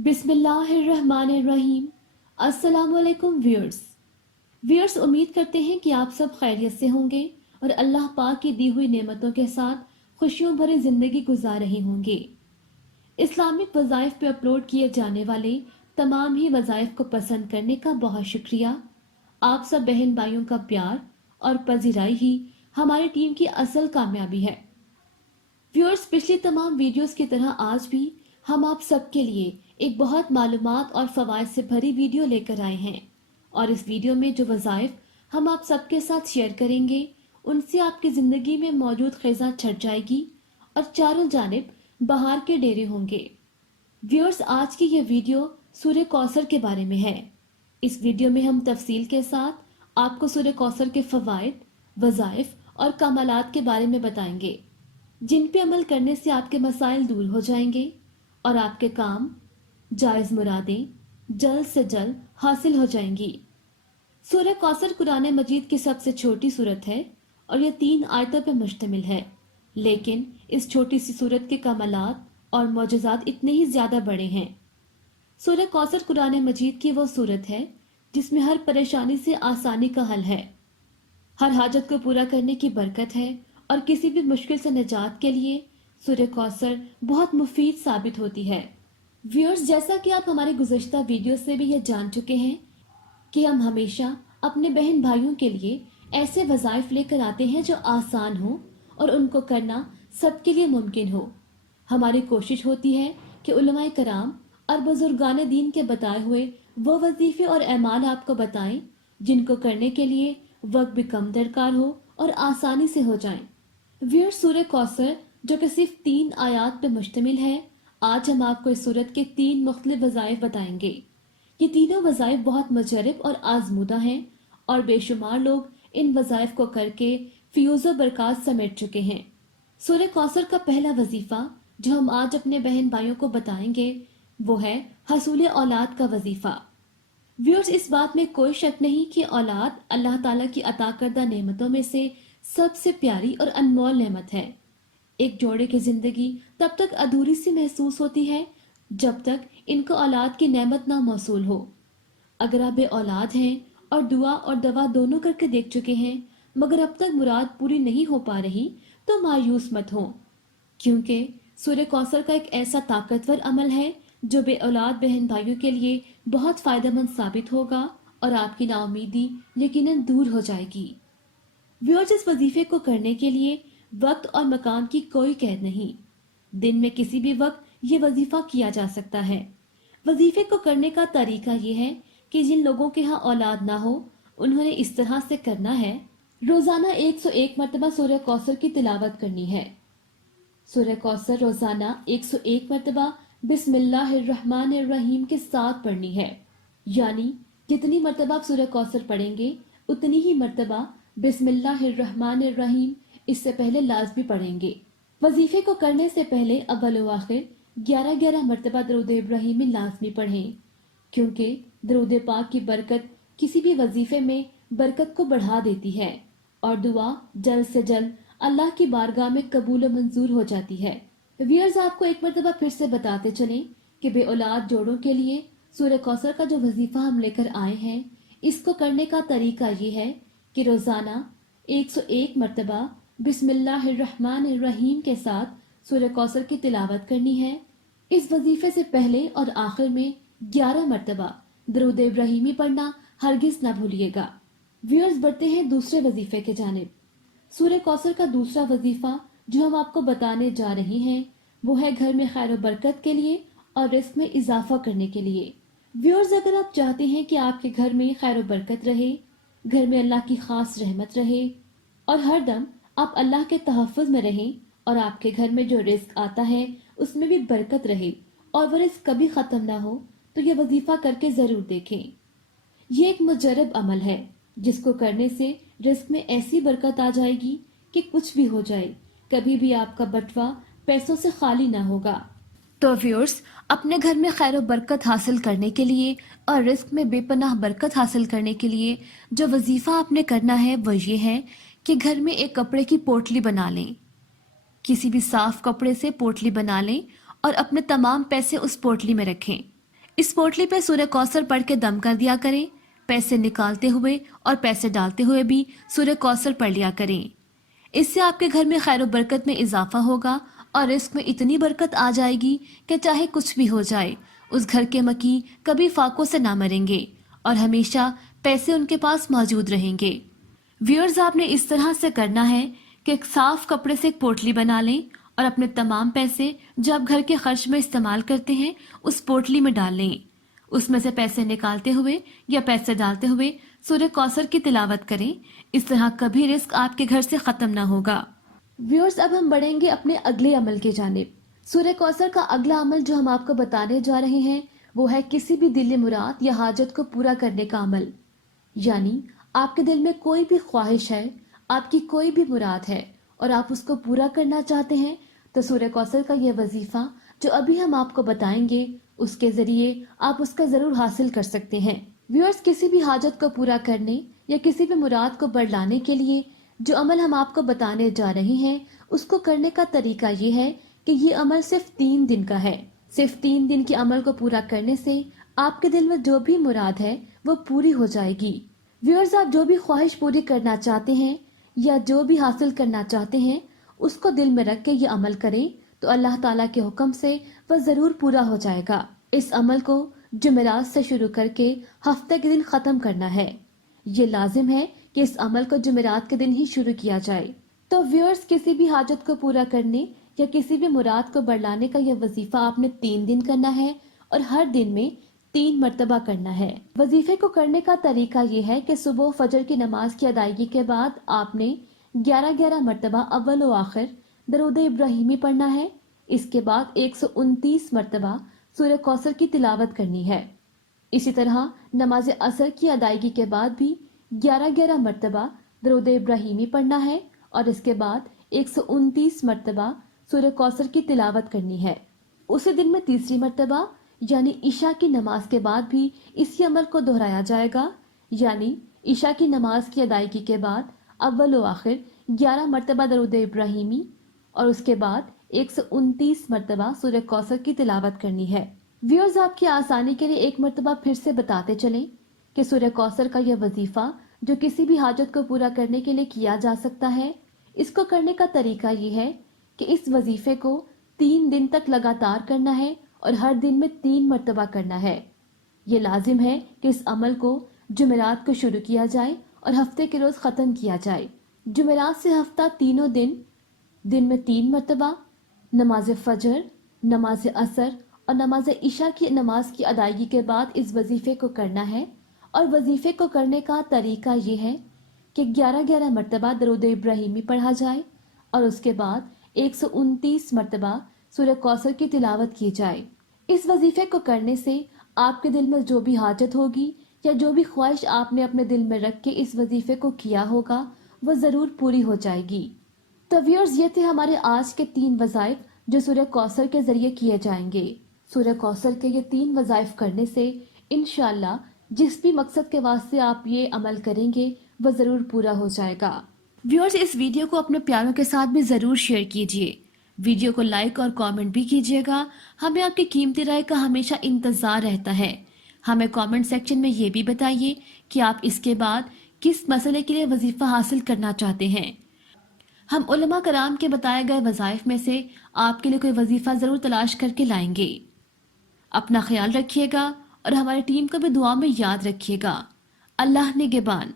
बिस्मिल्लाहिर्रहमानिर्रहीम। अस्सलामुअलैकुम व्यूअर्स, उम्मीद करते हैं कि आप सब खैरियत से होंगे और अल्लाह पाक की दी हुई नेमतों के साथ खुशियों भरी जिंदगी गुजार रहे होंगे। इस्लामिक वज़ाइफ पे अपलोड किए जाने वाले तमाम ही वज़ाइफ को पसंद करने का बहुत शुक्रिया। आप सब बहन भाइयों का प्यार और पजीराई ही हमारी टीम की असल कामयाबी है। व्यूअर्स, पिछली तमाम वीडियोस की तरह आज भी हम आप सबके लिए एक बहुत मालूमात और फवाइद से भरी वीडियो लेकर आए हैं और इस वीडियो में जो वज़ाइफ हम आप सबके साथ शेयर करेंगे उनसे आपकी ज़िंदगी में मौजूद ख़ज़ा छट जाएगी और चारों जानिब बहार के डेरे होंगे। व्यूअर्स, आज की ये वीडियो सूरह कौसर के बारे में है। इस वीडियो में हम तफसील के साथ आपको सूरह कौसर के फ़वाइद, वज़ाइफ और कमालात के बारे में बताएंगे जिन पे अमल करने से आपके मसाइल दूर हो जाएंगे और आपके काम, जायज़ मुरादें जल्द से जल्द हासिल हो जाएंगी। सूरह कौसर कुरान मजीद की सबसे छोटी सूरत है और यह 3 आयतों पर मुश्तमिल है, लेकिन इस छोटी सी सूरत के कमालात और मौजज़ात इतने ही ज़्यादा बड़े हैं। सूरह कौसर कुरान मजीद की वो सूरत है जिसमें हर परेशानी से आसानी का हल है, हर हाजत को पूरा करने की बरकत है और किसी भी मुश्किल से निजात के लिए सूरह कौसर बहुत मुफीद साबित होती है। व्यूअर्स, जैसा कि आप हमारे गुज़श्ता वीडियो से भी यह जान चुके हैं कि हम हमेशा अपने बहन भाइयों के लिए ऐसे वज़ाइफ लेकर आते हैं जो आसान हो और उनको करना सबके लिए मुमकिन हो। हमारी कोशिश होती है कि उलमाए कराम और बुजुर्गान दीन के बताए हुए वो वजीफे और अमाल आपको बताएं जिनको करने के लिए वक्त भी कम दरकार हो और आसानी से हो जाएं। व्यूअर्स, सूरह कौसर जो कि सिर्फ 3 आयात पर मुश्तमिल है, आज हम आपको इस सूरत के 3 मुख्तलिफ वज़ाइफ बताएंगे। ये तीनों वज़ाइफ बहुत मुजरब और आजमूदा हैं और बेशुमार लोग इन वज़ाइफ को करके फ्यूज़ व बरक़ात समेट चुके हैं। सूरह कौसर का पहला वजीफ़ा जो हम आज अपने बहन भाइयों को बताएंगे वो है हसूल औलाद का वजीफ़ा। व्यूअर्स, इस बात में कोई शक नहीं कि औलाद अल्लाह ताला की अता करदा नेमतों में से सबसे प्यारी और अनमोल नेमत है। एक जोड़े की जिंदगी तब तक अधूरी सी महसूस होती है जब तक इनको औलाद की नेमत ना मौसूल हो। अगर आप बे औलाद हैं और दुआ और दवा दोनों करके देख चुके हैं मगर अब तक मुराद पूरी नहीं हो पा रही तो मायूस मत हो, क्योंकि सूरह कौसर का एक ऐसा ताकतवर अमल है जो बे औलाद बहन भाइयों के लिए बहुत फायदेमंद साबित होगा और आपकी नाउमीदी यकीनन दूर हो जाएगी। व्यूअर्स, इस वजीफे को करने के लिए वक्त और मकाम की कोई कैद नहीं। दिन में किसी भी वक्त ये वजीफा किया जा सकता है। वजीफे को करने का तरीका ये है कि जिन लोगों के यहाँ औलाद ना हो उन्होंने इस तरह से करना है, रोजाना 101 मरतबा सूरह कौसर की तिलावत करनी है। सूरह कौसर रोजाना 101 मरतबा बिस्मिल्लाहिर्रहमानिर्रहीम के साथ पढ़नी है, यानी जितनी मरतबा आप सूरह कौसर पढ़ेंगे उतनी ही मरतबा बिस्मिल्लाहिर्रहमानिर्रहीम इससे पहले लाजमी पढ़ेंगे। वजीफे को करने से पहले अव्वल व आखिर 11-11 मरतबा दरूद इब्राहिमी लाजमी पढ़ें, क्योंकि दरूद पाक की बरकत किसी भी वजीफे में बरकत को बढ़ा देती है और दुआ जल्द से जल्द अल्लाह की बारगाह में कबूल व मंजूर हो जाती है। व्यूअर्स, आपको एक मरतबा फिर से बताते चलें कि बे औलाद जोड़ों के लिए सूरह कौसर का जो वजीफा हम लेकर आए हैं, इसको करने का तरीका ये है कि रोजाना 101 मरतबा बिस्मिल्लाहिर्रहमानिर्रहीम के साथ सूरह कौसर की तिलावत करनी है। इस वजीफे से पहले और आखिर में 11 मरतबा दरूद इब्राहिमी पढ़ना हरगिज ना भूलिएगा। व्यूअर्स, बढ़ते हैं दूसरे वजीफे के जानिब। सूरह कौसर का दूसरा वजीफा जो हम आपको बताने जा रहे हैं वो है घर में खैर बरकत के लिए और रिस्क में इजाफा करने के लिए। व्यूअर्स, अगर आप चाहते हैं कि आपके घर में खैर बरकत रहे, घर में अल्लाह की खास रहमत रहे और हर दम आप अल्लाह के तहफ़्फ़ुज़ में रहें और आपके घर में जो रिस्क आता है उसमें भी बरकत रहे और वह रिस्क कभी ख़त्म ना हो, तो यह वजीफ़ा करके ज़रूर देखें। ये एक मुजरब अमल है जिसको करने से रिस्क में ऐसी बरकत आ जाएगी कि कुछ भी हो जाए कभी भी आपका बटवा पैसों से खाली ना होगा। तो व्यूअर्स, अपने घर में खैर व बरकत हासिल करने के लिए और रिस्क में बेपनाह बरकत हासिल करने के लिए जो वजीफ़ा आपने करना है वो ये है कि घर में एक कपड़े की पोटली बना लें। किसी भी साफ कपड़े से पोटली बना लें और अपने तमाम पैसे उस पोटली में रखें। اس پوٹلی پہ سورہ کوثر پڑھ کے دم کر دیا کریں. پیسے نکالتے ہوئے اور پیسے ڈالتے ہوئے بھی سورہ کوثر پڑھ لیا کریں. اس سے آپ کے گھر میں خیر و برکت میں اضافہ ہوگا اور رزق میں اتنی برکت آ جائے گی کہ چاہے کچھ بھی ہو جائے اس گھر کے مکی کبھی فاقوں سے نہ مریں گے اور ہمیشہ پیسے ان کے پاس موجود رہیں گے. ویورز، آپ نے اس طرح سے کرنا ہے کہ ایک صاف کپڑے سے ایک پوٹلی بنا لیں اور اپنے تمام پیسے جو آپ گھر کے خرچ میں استعمال کرتے ہیں اس پوٹلی میں ڈال لیں. اس میں سے پیسے نکالتے ہوئے یا پیسے ڈالتے ہوئے سورہ کوثر کی تلاوت کریں. اس طرح کبھی رزق آپ کے گھر سے ختم نہ ہوگا. ویورز، اب ہم بڑھیں گے اپنے اگلے عمل کی جانب. سورہ کوثر کا اگلا عمل جو ہم آپ کو بتانے جا رہے ہیں وہ ہے کسی بھی دلی مراد یا حاجت کو پورا کرنے کا عمل. یعنی آپ کے دل میں کوئی بھی خواہش ہے، آپ کی کوئی بھی مراد ہے اور آپ اس کو پورا کرنا چاہتے ہیں تو سورہ کوثر کا یہ وظیفہ جو ابھی ہم آپ کو بتائیں گے اس کے ذریعے آپ اس کا ضرور حاصل کر سکتے ہیں. ویورز، کسی بھی حاجت کو پورا کرنے یا کسی بھی مراد کو بڑھانے کے لیے جو عمل ہم آپ کو بتانے جا رہے ہیں اس کو کرنے کا طریقہ یہ ہے کہ یہ عمل صرف 3 دن کا ہے. صرف 3 دن کے عمل کو پورا کرنے سے آپ کے دل میں جو بھی مراد ہے وہ پوری ہو جائے گی. ویورز، آپ جو بھی خواہش پوری کرنا چاہتے ہیں یا جو بھی حاصل کرنا چاہتے ہیں اس کو دل میں رکھ کے یہ عمل کریں تو اللہ تعالیٰ کے حکم سے وہ ضرور پورا ہو جائے گا. اس عمل کو جمعرات سے شروع کر کے ہفتے کے دن ختم کرنا ہے. یہ لازم ہے کہ اس عمل کو جمعرات کے دن ہی شروع کیا جائے. تو ویورز، کسی بھی حاجت کو پورا کرنے یا کسی بھی مراد کو بڑھانے کا یہ وظیفہ آپ نے 3 دن کرنا ہے اور ہر دن میں 3 مرتبہ کرنا ہے. وظیفے کو کرنے کا طریقہ یہ ہے کہ صبح فجر کی نماز کی ادائیگی کے بعد آپ نے 11 مرتبہ اول و آخر درود ابراہیمی پڑھنا ہے. اس کے بعد 129 مرتبہ سورہ کوثر کی تلاوت کرنی ہے. اسی طرح نماز عصر کی ادائیگی کے بعد بھی 11 مرتبہ درود ابراہیمی پڑھنا ہے اور اس کے بعد 129 مرتبہ سورہ کوثر کی تلاوت کرنی ہے. اسی دن میں تیسری مرتبہ یعنی عشاء کی نماز کے بعد بھی اسی عمل کو دہرایا جائے گا. یعنی عشاء کی نماز کی ادائیگی کے بعد اول و آخر 11 مرتبہ درود ابراہیمی اور اس کے بعد 129 مرتبہ سورہ کوثر کی تلاوت کرنی ہے. ویورز، آپ کی آسانی کے لیے ایک مرتبہ پھر سے بتاتے چلیں کہ سورہ کوثر کا یہ وظیفہ جو کسی بھی حاجت کو پورا کرنے کے لیے کیا جا سکتا ہے. اس کو کرنے کا طریقہ یہ ہے کہ اس وظیفے کو 3 دن تک لگاتار کرنا ہے اور ہر دن میں 3 مرتبہ کرنا ہے. یہ لازم ہے کہ اس عمل کو جمعرات کو شروع کیا جائے اور ہفتے کے روز ختم کیا جائے. جمعرات سے ہفتہ تینوں دن میں 3 مرتبہ نماز فجر، نماز عصر اور نماز عشاء کی نماز کی ادائیگی کے بعد اس وظیفے کو کرنا ہے. اور وظیفے کو کرنے کا طریقہ یہ ہے کہ 11 مرتبہ درود ابراہیمی پڑھا جائے اور اس کے بعد 129 مرتبہ سورہ کوثر کی تلاوت کی جائے. اس وظیفے کو کرنے سے آپ کے دل میں جو بھی حاجت ہوگی یا جو بھی خواہش آپ نے اپنے دل میں رکھ کے اس وظیفے کو کیا ہوگا وہ ضرور پوری ہو جائے گی. تو ویورز، یہ تھے ہمارے آج کے 3 وظائف جو سورہ کوثر کے ذریعے کیے جائیں گے. سورہ کوثر کے یہ 3 وظائف کرنے سے انشاءاللہ جس بھی مقصد کے واسطے آپ یہ عمل کریں گے وہ ضرور پورا ہو جائے گا. ویورز، اس ویڈیو کو اپنے پیاروں کے ساتھ بھی ضرور شیئر کیجیے. ویڈیو کو لائک اور کامنٹ بھی کیجیے گا. ہمیں آپ کی قیمتی رائے کا ہمیشہ انتظار رہتا ہے. ہمیں کامنٹ سیکشن میں یہ بھی بتائیے کہ آپ اس کے بعد کس مسئلے کے لیے وظیفہ حاصل کرنا چاہتے ہیں. ہم علماء کرام کے بتائے گئے وظائف میں سے آپ کے لیے کوئی وظیفہ ضرور تلاش کر کے لائیں گے. اپنا خیال رکھیے گا اور ہماری ٹیم کو بھی دعا میں یاد رکھیے گا. اللہ نگہبان.